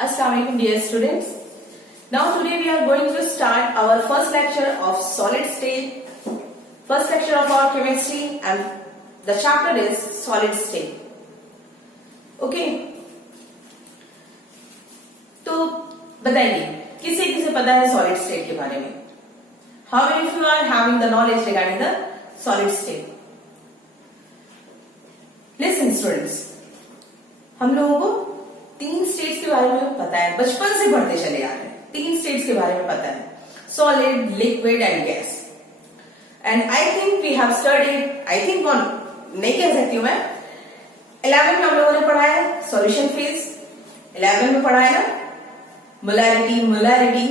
Assalamualaikum dear students. Now today we are going to start our first lecture of solid state, first lecture of our chemistry, and the chapter is solid state. Okay. तो बताइए किसे किसे पता है solid state के बारे में? How many of you are having the knowledge regarding the solid state? Listen students, हम लोगों को 3 स्टेट्स के बारे में पता है, बचपन से पढ़ते चले आ रहे हैं। 3 स्टेट्स के बारे में पता है, solid, liquid and gas. And I think we have studied, I think नहीं कह सकती हूं मैं, 11 में हम लोगों ने पढ़ा है सॉल्यूशन फेज, 11 में पढ़ा है ना मोलैरिटी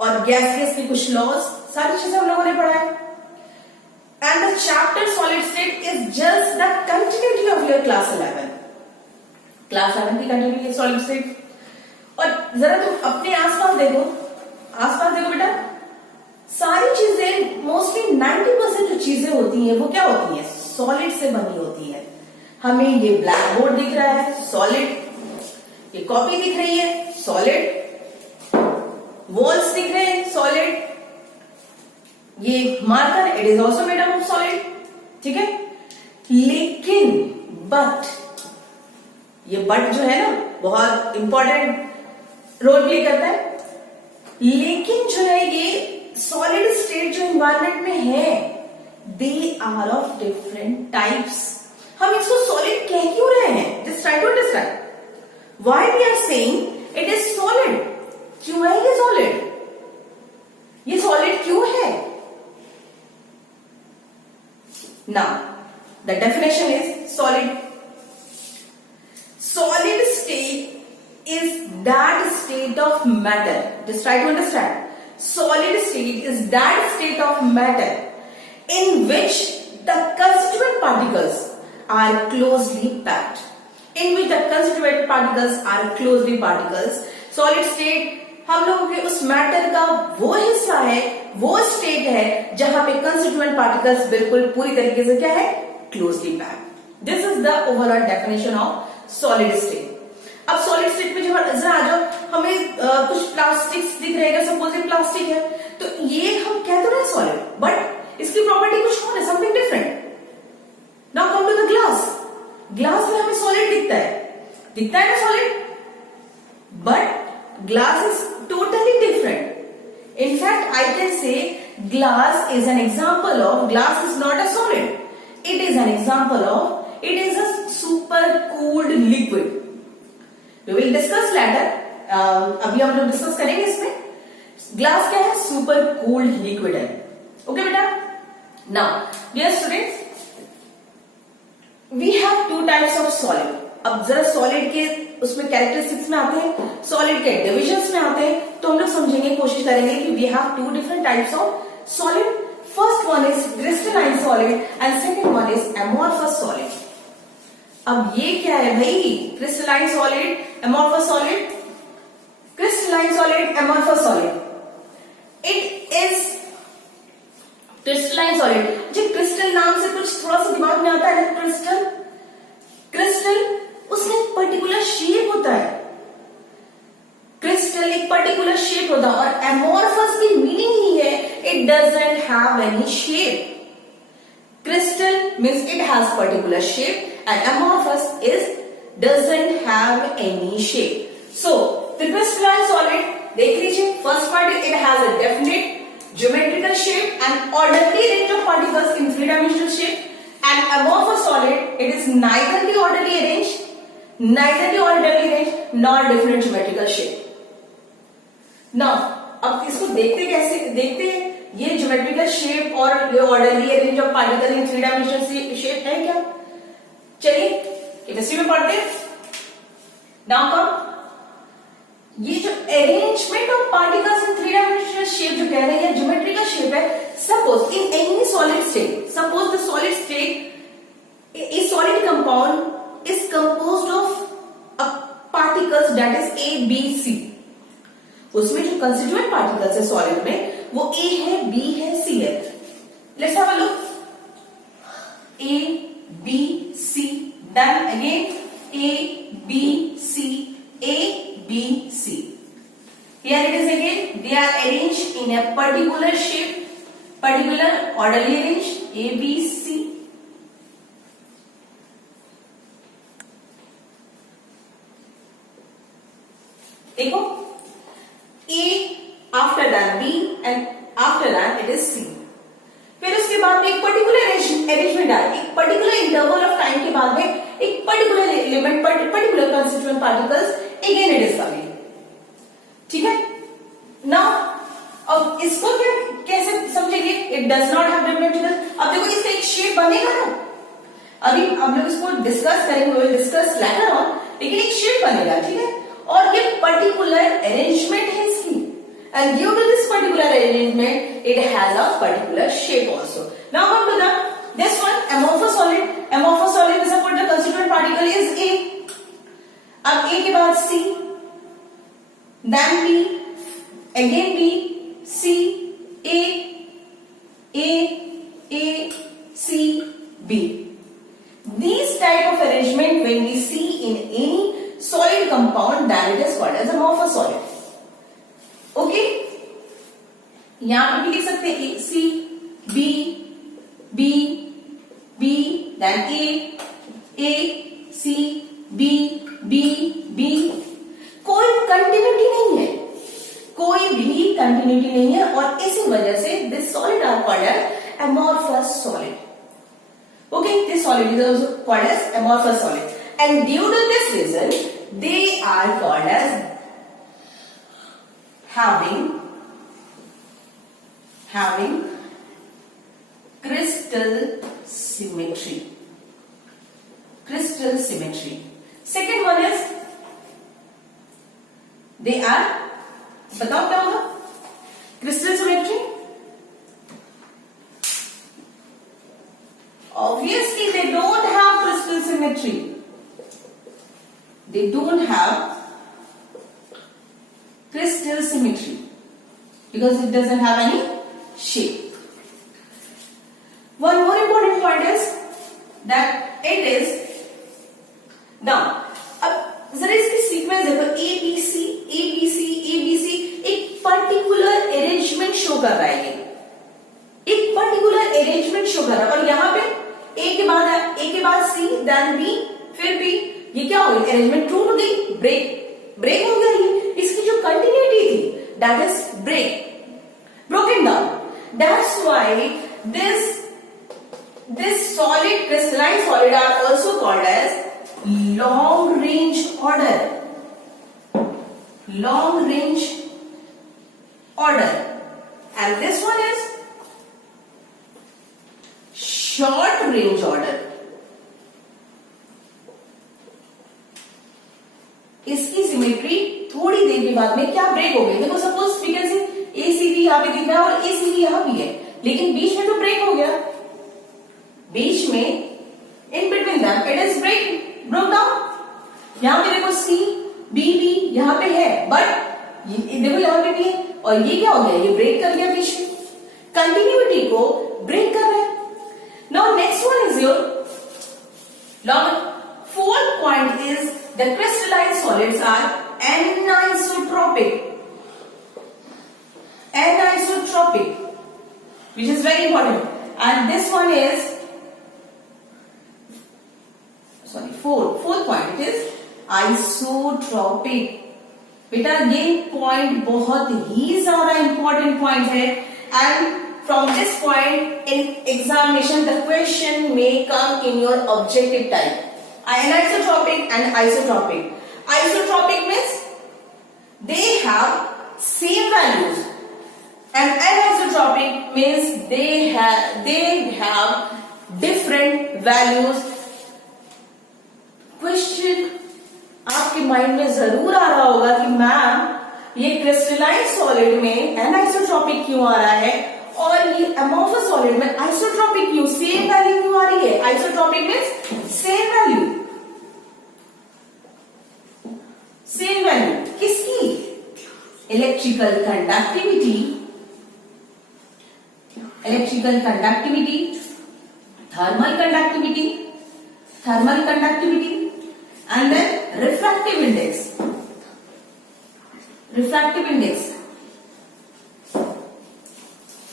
और गैसेस के कुछ लॉज, सारी चीजें हम लोगों ने पढ़ा है। And the chapter solid state is just the continuity of your class 11। Class 11 की कंटिन्यूटी सॉलिड स्टेट। और जरा तुम अपने आसपास देखो बेटा, सारी चीजें मोस्टली 90% जो चीजें होती हैं वो क्या होती हैं, सॉलिड से बनी होती है। हमें ये ब्लैक बोर्ड दिख रहा है सॉलिड, ये कॉपी दिख रही है सॉलिड, वॉल्स दिख रहे हैं सॉलिड, ये marker it is also made of solid, ठीक है। लेकिन बट ये बट जो है ना बहुत इंपॉर्टेंट रोल प्ले करता है, लेकिन जो है ये सॉलिड स्टेट जो एनवायरमेंट में है they are of different types. हम इसको सॉलिड कह क्यों रहे हैं, just try to understand why we are saying it is solid. क्यों है ये सॉलिड, ये सॉलिड क्यों है? Now the definition is solid state is that state of matter. Just try to understand. Solid state is that state of matter in which the constituent particles are closely packed. Solid state हम लोगों के उस matter का वो हिस्सा है, वो state है जहां पे कंस्टिट्यूएंट पार्टिकल्स बिल्कुल पूरी तरीके से क्या है, closely packed. This is the overall definition of solid state. अब सॉलिड स्टेट में जब आ जाओ, हमें कुछ प्लास्टिक्स दिख रहेगा, सपोज ये प्लास्टिक है तो ये हम कह तो रहे हैं सॉलिड, बट इसकी प्रॉपर्टी कुछ और है, something different. Now come to the glass. Glass में हमें सॉलिड दिखता है ना solid, but glass is totally different. In fact I can say glass is an example of, glass is not a solid, it is an example of, it is a super cooled liquid. We will discuss later. अभी हम लोग discuss करेंगे इसमें। Glass क्या है, super cooled liquid है। Okay बेटा, now dear students we have 2 types of solid. अब जरा सॉलिड के उसमें कैरेक्टरिस्टिक्स में आते हैं, सॉलिड के डिविजन्स में आते हैं, तो हम लोग समझेंगे, कोशिश करेंगे कि we have 2 different types of solid. First one is crystalline solid and second one is amorphous solid. अब ये क्या है भाई, crystalline solid, amorphous solid, crystalline solid, amorphous solid. It is crystalline solid. जो क्रिस्टल नाम से कुछ थोड़ा सा दिमाग में आता है ना, क्रिस्टल उसमें एक पर्टिकुलर शेप होता है, क्रिस्टल एक पर्टिकुलर शेप होता है, और एमोर्फस की मीनिंग ही है it doesn't have any shape. Crystal means it has particular shape and amorphous is doesn't have any shape. So the crystalline solid, देख लीजिए, first part it has a definite geometrical shape and orderly range of particles in 3-dimensional shape, and amorphous solid it is neither orderly arranged nor different geometrical shape. Now अब इसको देखते हैं ये geometrical shape और ये orderly arrange of particle in three dimensional shape है क्या? चलिए केमिस्ट्री में पढ़ते हैं। नाउ कम, ये जो arrangement of particles in three dimensional shape जो कह रहे हैं, ये ज्योमेट्रिकल शेप है। Suppose in any solid state, suppose the solid state, a solid compound is composed of particles that is A B C. उसमें जो कंस्टिट्यूएंट पार्टिकल्स है solid में वो ए है, बी है, सी है। Let's have a look, A B C, then again A B C, A B, C. Here it is again, they are arranged in a particular shape, particular orderly arranged, A, B, C. देखो, A after that B and after that it is C. फिर उसके बाद में एक particular arrangement आया, एक particular interval of time के बाद में एक particular element, particular constituent particles again it is coming. ठीक है. नाउ अब इसको क्या कैसे समझेंगे? It does not have differential. अब देखो इसका एक शेप बनेगा ना, अभी हम लोग इसको डिस्कस करेंगे, विल डिस्कस लेटर ऑन, लेकिन एक शेप बनेगा. ठीक है. और ये पर्टिकुलर अरेंजमेंट है इसकी, and due to this particular arrangement it has a particular shape also. Now come to the this one, amorphous solid. Amorphous solid में suppose the constituent particle is A. अब A के बाद C, then B, again B, C, A, C, B. These type of arrangement when we see in any solid compound, then it is called as amorphous solid. Okay. यहां पे भी लिख सकते हैं C, B, B, B, then A, C, B, B, B. कोई continuity नहीं है, कोई भी कंटिन्यूटी नहीं है, और इसी वजह से this solid are called as amorphous solid. Okay, this solid is also called as amorphous solid, and due to this reason they are called as having crystal symmetry. Crystal symmetry. Second one is they are, बताओ क्या होगा crystal symmetry? Obviously they don't have crystal symmetry. They don't have crystal symmetry because it doesn't have any shape. One more important point is that it is now. अब जरा इसकी sequence देखो, A B C A B C A B C, एक particular arrangement show कर रहा है, ये एक पर्टिकुलर अरेंजमेंट शो कर रहा है. और यहाँ पे A के बाद C, then B, फिर B. ये क्या हो गया? Arrangement to to the break हो गया. ये इसकी जो कंटिन्यूटी थी that is broken down. That's why this solid, crystalline solid are also called as long range order. Long range order. And this one is short range order. इसकी symmetry थोड़ी देर के बाद में क्या ब्रेक हो गई? देखो सपोज स्पीकर से ACB यहाँ पे दिख रहा है और ACB यहाँ भी है, लेकिन बीच में तो ब्रेक हो गया, बीच में in between them it is broke down. यहाँ पे देखो C, B यहाँ पे है, बट देखो यहाँ पे भी है, और ये क्या हो गया? ये ब्रेक कर गया, बीच में कंटिन्यूटी को ब्रेक कर रहा है. Now next one is your long. Fourth point is the crystalline solids are anisotropic, which is very important. And this one is fourth point, it is isotropic. बेटा ये पॉइंट बहुत ही ज्यादा इंपॉर्टेंट पॉइंट है, and from this point in examination the question may come in your objective type. Anisotropic and isotropic. Isotropic means they have same values, and anisotropic means they have different values. Question आपके mind में जरूर आ रहा होगा कि ma'am ये crystalline solid में anisotropic क्यों आ रहा है और ये अमोर्फस सॉलिड में आइसोट्रॉपिक क्यों? सेम वैल्यू क्यों आ रही है? Isotropic means same value. Same value किसकी? Electrical conductivity, thermal conductivity, and then refractive index. Refractive index,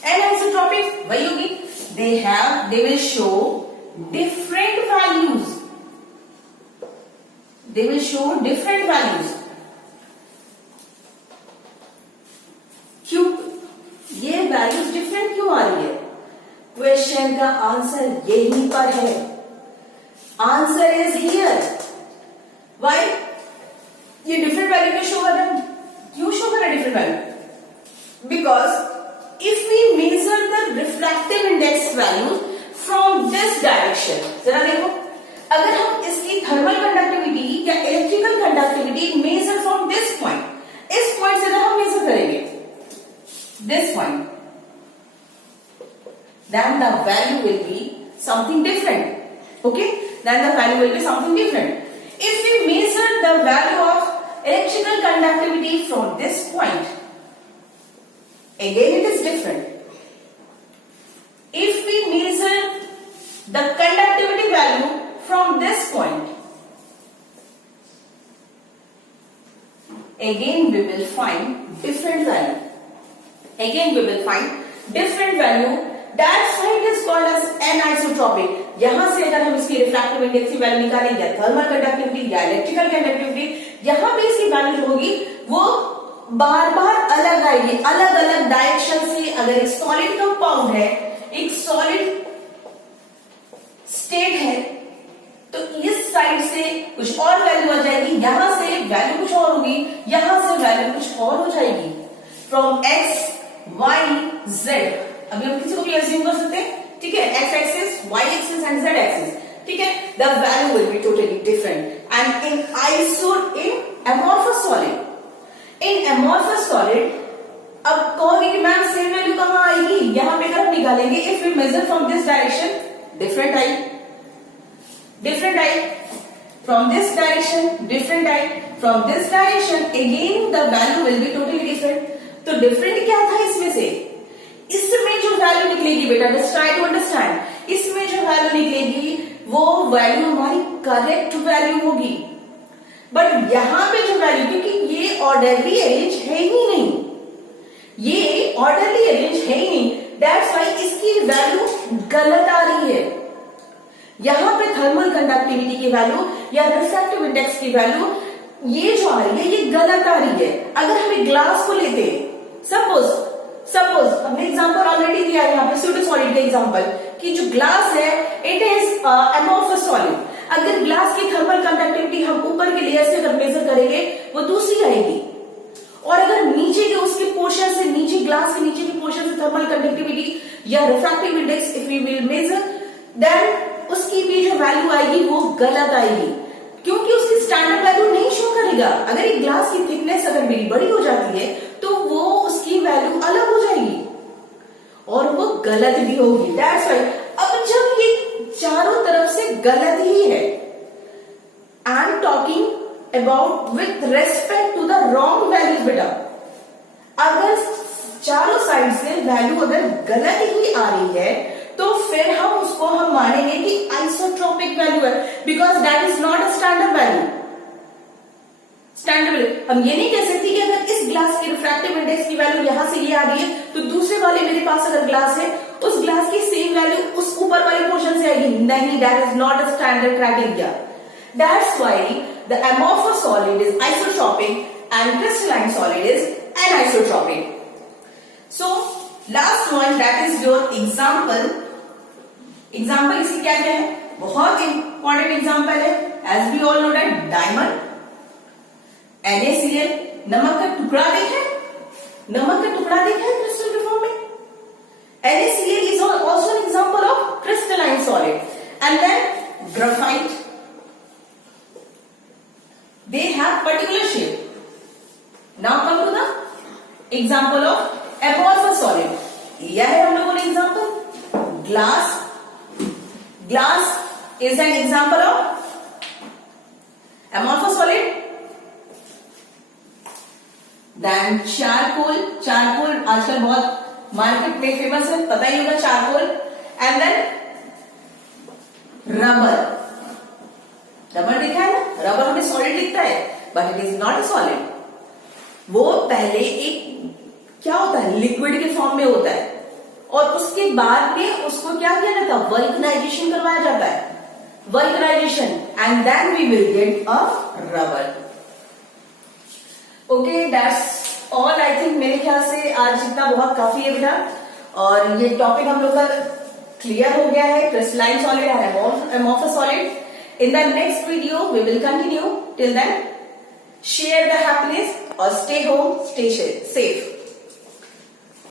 anisotropic वही होगी, they will show different values, they will show different values. क्यों ये वैल्यूज डिफरेंट क्यों आ रही है? क्वेश्चन का आंसर यहीं पर है, आंसर इज हियर. व्हाई ये डिफरेंट वैल्यू क्यों शो कर रहा है? क्यों शो कर रहा है different value? Because if we measure the refractive index value from this direction, जरा देखो, अगर हम इसकी थर्मल कंडक्टिविटी या electrical conductivity measure from this point, इस पॉइंट से अगर हम मेजर करेंगे this point, then the value will be something different. Okay, then the value will be something different. If we measure the value of electrical conductivity from this point, again it is different. If we measure the conductivity value from this point, again we will find different value. Again we will find different value. That's why it is called as anisotropic. यहां से अगर हम इसकी refractive index की value निकालें या thermal conductivity या electrical conductivity, यहां पे इसकी वैल्यू जो होगी वो बार बार अलग आएगी, अलग अलग डायरेक्शन से. अगर एक सॉलिड कंपाउंड है, एक सॉलिड स्टेट है, तो इस साइड से कुछ और वैल्यू आ जाएगी, यहां से वैल्यू कुछ और होगी, यहां से वैल्यू कुछ और हो जाएगी. फ्रॉम एक्स वाई जेड, अभी हम किसी को भी एज्यूम कर सकते हैं, ठीक है, X axis, Y axis and Z axis, ठीक है. The value will be totally different. And in amorphous solid, in amorphous solid, अब कहोगे कि मैम सेम वैल्यू कहां आएगी? यहां पे अगर हम निकालेंगे, if we measure from this direction, different eye, different eye, from this direction different eye, from this direction again the value will be totally different. तो different क्या था इसमें से? इसमें जो वैल्यू निकलेगी बेटा, just try to understand, इसमें जो वैल्यू निकलेगी वो वैल्यू हमारी करेक्ट वैल्यू होगी. बट यहां पे जो वैल्यू, क्योंकि ये ऑर्डरली अरेंज है ही नहीं, ये ऑर्डरली अरेंज है ही नहीं, दैट्स व्हाई इसकी वैल्यू गलत आ रही है. यहां पे थर्मल कंडक्टिविटी की वैल्यू या रिफ्रैक्टिव इंडेक्स की वैल्यू ये जो आ रही है ये गलत आ रही है. अगर हम एक ग्लास को लेते हैं, सपोज हमने एग्जांपल ऑलरेडी दिया है यहाँ पे स्यूडो सॉलिड का एग्जांपल, कि जो ग्लास है इट इज एमॉर्फस सॉलिड. अगर ग्लास की थर्मल कंडक्टिविटी हम ऊपर के लेयर से अगर मेजर करेंगे वो दूसरी आएगी, और अगर नीचे के उसके पोर्शन से, नीचे ग्लास के नीचे के पोर्शन से थर्मल कंडक्टिविटी या refractive index if we will measure, then उसकी भी जो वैल्यू आएगी वो गलत आएगी, क्योंकि उसकी स्टैंडर्ड वैल्यू नहीं शो करेगा. अगर एक ग्लास की थिकनेस अगर मेरी बड़ी हो जाती है तो वो उसकी वैल्यू अलग हो जाएगी और वो गलत भी होगी. दैट्स व्हाई अब जब ये चारों तरफ से गलत ही है, I am talking about with respect to the wrong values बेटा. अगर चारों साइड से वैल्यू अगर गलत ही आ रही है तो फिर हम मानेंगे कि आइसोट्रोपिक वैल्यू है, because that is not a standard value. Standard value हम ये नहीं कह सकते कि अगर इस ग्लास की रिफ्रैक्टिव इंडेक्स की वैल्यू यहां से ये आ रही है तो दूसरे वाले मेरे पास अगर ग्लास है उस ग्लास की सेम वैल्यू उस ऊपर वाले पोर्शन से आएगी. नहीं, that is not a standard criteria. That's why the amorphous solid is isotropic and crystalline solid is anisotropic. So last one, that is your example. Example इसकी क्या क्या है? बहुत इंपॉर्टेंट एग्जाम्पल है. As we all know that diamond, NaCl, नमक का टुकड़ा देखा है, नमक का टुकड़ा देखा है क्रिस्टल के फॉर्म में. NaCl is also an example of crystalline solid. And then graphite, they have particular shape. Now come to the example of amorphous solid. यह है हम लोगों ने example. Glass is an example of amorphous solid. Then charcoal आजकल बहुत market में famous है, पता ही होगा चारकोल. एंड देन रबर देखा है ना, रबर हमें सॉलिड दिखता है but it is not a solid. वो पहले एक क्या होता है, लिक्विड के फॉर्म में होता है, और उसके बाद में उसको क्या किया जाता है, वल्कनाइजेशन करवाया जाता है, vulcanization, and then we will get a rubber. Okay, that's all. I think मेरे ख्याल से आज जितना बहुत काफी है बेटा, और ये टॉपिक हम लोग का क्लियर हो गया है, crystalline solid and amorphous solid. In the next video, we will continue. Till then, share the happiness or stay home, stay safe.